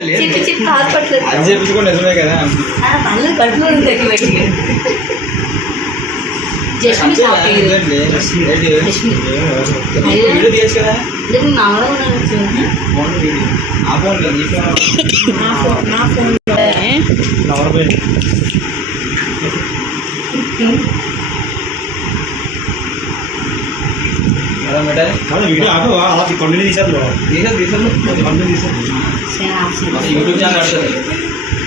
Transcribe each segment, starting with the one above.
చిక్కి చిక్కి కాదు పట్టలేదు అది చెప్పుకోండి నిజమే కదా ఆ, పనులు కడుపులో ఉంది ఎక్కువ బయటికి జస్మి షాప్ పేరు. జస్మి. వీడియో మేడం కాదు వీడియో ఆపు అలా కంటిన్యూ కంటిన్యూ యూట్యూబ్ ఛానల్ ఆడుతుంది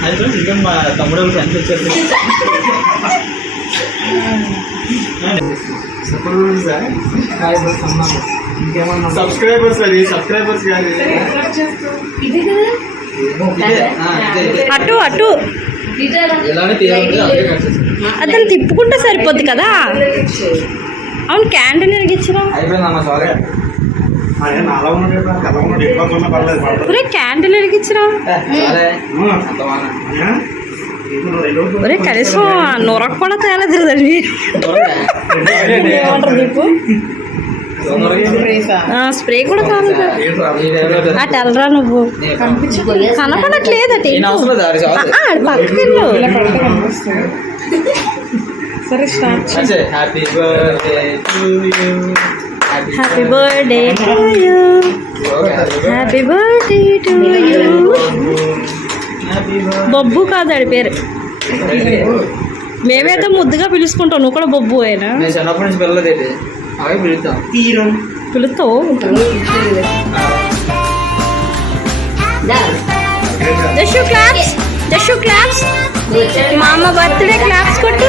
అది ఫ్రెండ్స్ ఇంకా మా తమ్ముడు వాళ్ళు ఫ్రెండ్స్ వచ్చారు సబ్స్క్రైబర్స్ అది సబ్స్క్రైబర్స్. అటు అటు. అతను తిప్పుకుంటే సరిపోద్ది కదా? అవును పర్లేదు పర్లేదు. ఒరే రోజులు ఒరే కనీసం నొరకు కూడా తేలేదు కదండి ఏమంటారు దీపు స్ప్రే కూడా కాలేదు. అటు వెళ్ళరా నువ్వు. కనపడట్లేదు అటు అవసరం లేదు, అది చాలు. పక్కకి వెళ్ళు happy birthday to you happy birthday to you happy birthday to you happy బొబ్బు కాదు ఆడి పేరు మేమేదో ముద్దుగా పిలుచుకుంటాం నువ్వు కూడా బొబ్బు అయినా నేను చిన్నప్పటి నుంచి పిల్లలేదు అలాగే పిలుస్తాం తీరం పిలుస్తావు దా. జషు క్లాప్స్ జషు క్లాప్స్ నువ్వు వచ్చాక మా అమ్మ బర్త్డే క్లాప్స్ కొట్టు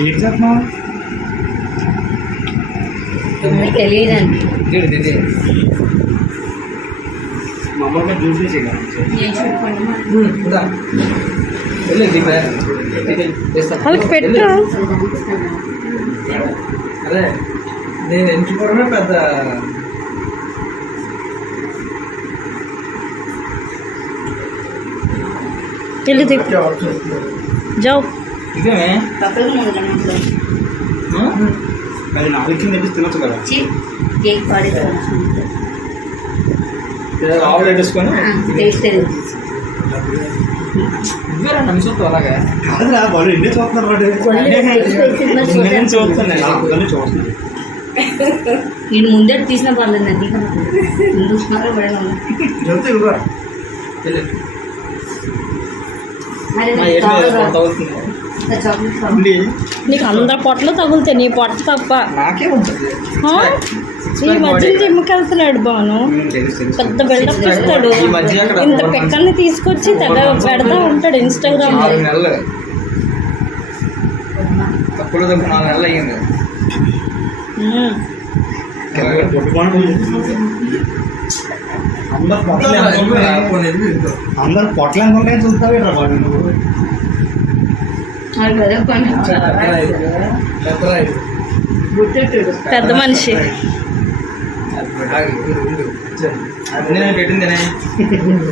ఏం చేస్తున్నావు మీకు తెలియదండి తీడు తీడి మామూలుగా జ్యూస్ చేసి నేను చూడండి వెళ్ళు దీపే చేస్తా వాళ్ళకి పెట్టు అదే నేను ఎంచుకోవడమే పెద్ద వెళ్ళి తిప్పు జావు ఇదేమే పక్కకు ముందు అది నాలుగు కింద తెప్పిస్తే తినొచ్చు కదా వచ్చి కేక్ పాడేస్తాను ఆవులు పెట్టేసుకొని టేస్ట్ ఇవ్వరా నమ్ముతావు అలాగే కాదురా వాళ్ళు ఎన్ని చూస్తున్నారు వాడు నేను చూస్తున్నాను అందరినీ చూస్తున్నాను నేను ముందే తీసిన పర్లేదు నాకు ముందు చూసినారో పడేవాళ్ళు చెప్తే ఇవ్వరా వెళ్ళు. మరి మా నాకు అందరి పొట్టలు తగులుతాయి నీ పొట్ట తప్ప. నాకే ఉంటుంది. ఆ? ఈ మధ్య జిమ్కి వెళ్తున్నాడు బాను పెద్ద బిల్డప్ ఇస్తాడు. ఇంత పిక్కల్ని తీసుకొచ్చి తెగ పెడతా ఉంటాడు ఇన్స్టాగ్రామ్ అందరు పొట్టలు ఎంత ఉంటాయి? అందరు పొట్టలు ఎంత ఉంటాయో చూస్తావేట్రా బాబు నువ్వు అది కదా పని గుర్తెట్టాడు పెద్ద మనిషి. అన్నీ నేను పెట్టిందేనే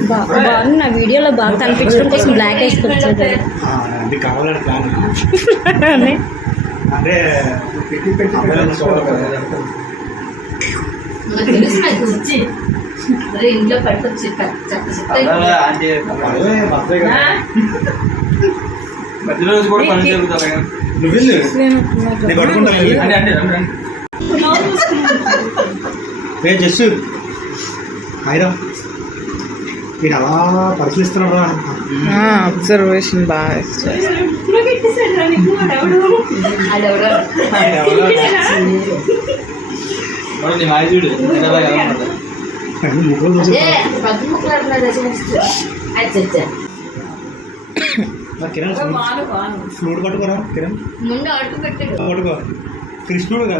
బా- బాను నా వీడియోలో బాగా కనిపించడం కోసం బ్లాక్ ప్లాన్ అంటే ఇంట్లో పట్టుకొచ్చి చెత్త చెత్త అలా ఆంటీ అదే బర్త్డే కదా. ప్రతి రోజు కూడా పని జరుగుతుంది నువ్వు వెళ్ళు. నేను కొట్టుకుంటా. వెళ్ళు. అంటే అంటే రండి, రండి. రే జస్సు. హాయిరా. వీడు అలా పరిశీలిస్తున్నాడు అబ్జర్వేషన్ బాగా మరి చూడు ముగ్గురు కిరణ్ ఫ్లూట్. పట్టుకోరా కిరణ్? ముందు అడుగు పెట్టాడు. పట్టుకో. కృష్ణుడు కదా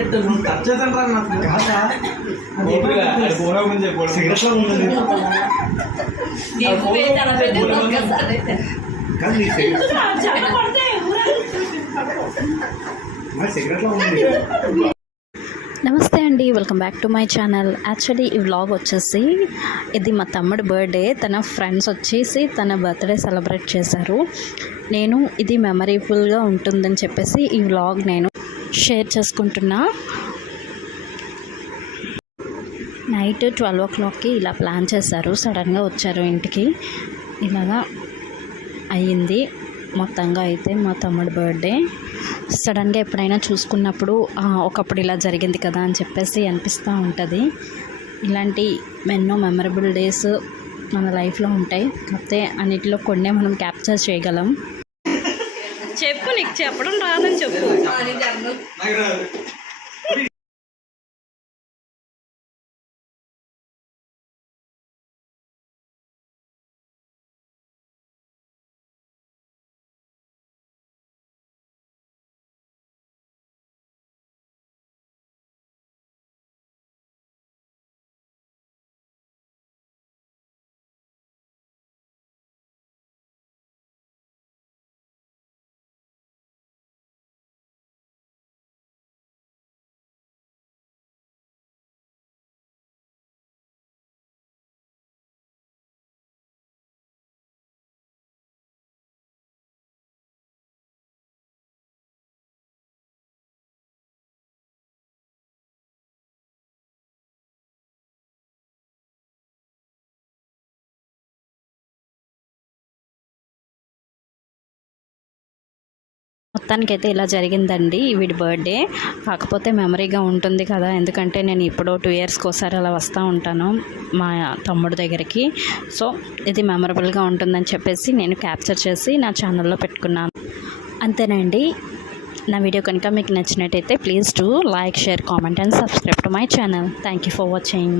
ఎత్తాను నువ్వు? కట్ చేశాను రా నాకు కాదా? ఓపికగా, అది ఫోన్ ఓపెన్ చేయకూడదు. సిగరెట్లో ఉంది కానీ నీ సిగరెట్ మరి సిగరెట్లో ఉంది నమస్తే అండి welcome back to my channel actually ఈ వ్లాగ్ వచ్చేసి ఇది మా తమ్ముడు బర్త్డే తన ఫ్రెండ్స్ వచ్చేసి తన బర్త్డే సెలబ్రేట్ చేశారు. నేను ఇది మెమరీఫుల్గా ఉంటుందని చెప్పేసి ఈ వ్లాగ్ నేను షేర్ చేసుకుంటున్నా. నైట్ ట్వెల్వ్ ఓ క్లాక్కి ఇలా ప్లాన్ చేశారు. సడన్గా వచ్చారు ఇంటికి. ఇలాగా అయ్యింది. మొత్తంగా అయితే మా తమ్ముడు బర్త్డే సడన్గా ఎప్పుడైనా చూసుకున్నప్పుడు ఒకప్పుడు ఇలా జరిగింది కదా అని చెప్పేసి అనిపిస్తూ ఉంటుంది. ఇలాంటి ఎన్నో మెమరబుల్ డేస్ మన లైఫ్లో ఉంటాయి. కాకపోతే అన్నిటిలో కొన్నే మనం క్యాప్చర్ చేయగలం. చెప్పు నీకు చెప్పడం రాదని చెప్పు. మొత్తానికైతే ఇలా జరిగిందండి వీడి బర్త్డే. కాకపోతే మెమరీగా ఉంటుంది కదా ఎందుకంటే నేను ఇప్పుడు టూ ఇయర్స్కి ఒకసారి అలా వస్తూ ఉంటాను మా తమ్ముడు దగ్గరికి. సో ఇది మెమరబుల్గా ఉంటుందని చెప్పేసి నేను క్యాప్చర్ చేసి నా ఛానల్లో పెట్టుకున్నాను. అంతేనండి. నా వీడియో కనుక మీకు నచ్చినట్టయితే please to like share comment and subscribe to my channel. Thank you for watching.